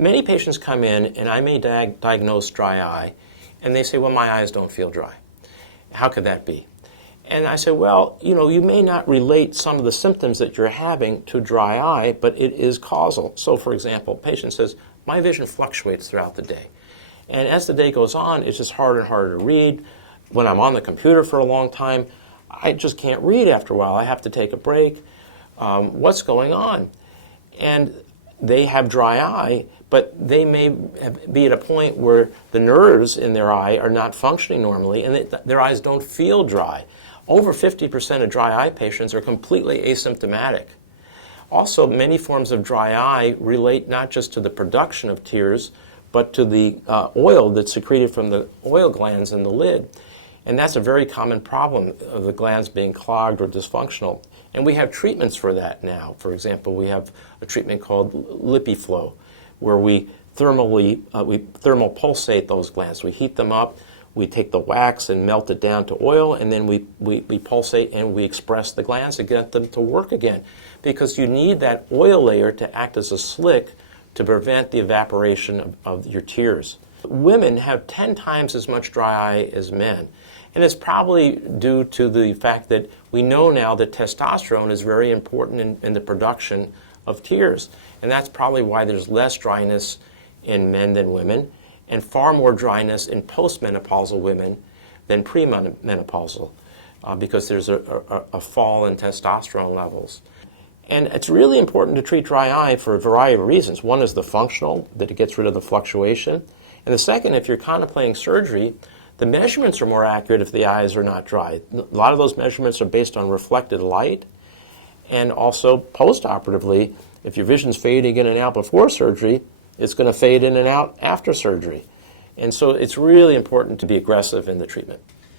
Many patients come in and I may diagnose dry eye and they say, well, my eyes don't feel dry. How could that be? And I say, well, you may not relate some of the symptoms that you're having to dry eye, but it is causal. So for example, patient says, my vision fluctuates throughout the day. And as the day goes on, it's just harder and harder to read. When I'm on the computer for a long time, I just can't read after a while. I have to take a break. What's going on? And they have dry eye, but they may be at a point where the nerves in their eye are not functioning normally and their eyes don't feel dry. Over 50% of dry eye patients are completely asymptomatic. Also, many forms of dry eye relate not just to the production of tears, but to the oil that's secreted from the oil glands in the lid. And that's a very common problem of the glands being clogged or dysfunctional. And we have treatments for that now. For example, we have a treatment called LipiFlow, where we thermal pulsate those glands. We heat them up, we take the wax and melt it down to oil, and then we pulsate and we express the glands to get them to work again. Because you need that oil layer to act as a slick to prevent the evaporation of your tears. Women have 10 times as much dry eye as men. And it's probably due to the fact that we know now that testosterone is very important in the production of tears. And that's probably why there's less dryness in men than women, and far more dryness in postmenopausal women than premenopausal, because there's a fall in testosterone levels. And it's really important to treat dry eye for a variety of reasons. One is the functional, that it gets rid of the fluctuation. And the second, if you're contemplating surgery, the measurements are more accurate if the eyes are not dry. A lot of those measurements are based on reflected light. And also, post-operatively, if your vision's fading in and out before surgery, it's going to fade in and out after surgery. And so it's really important to be aggressive in the treatment.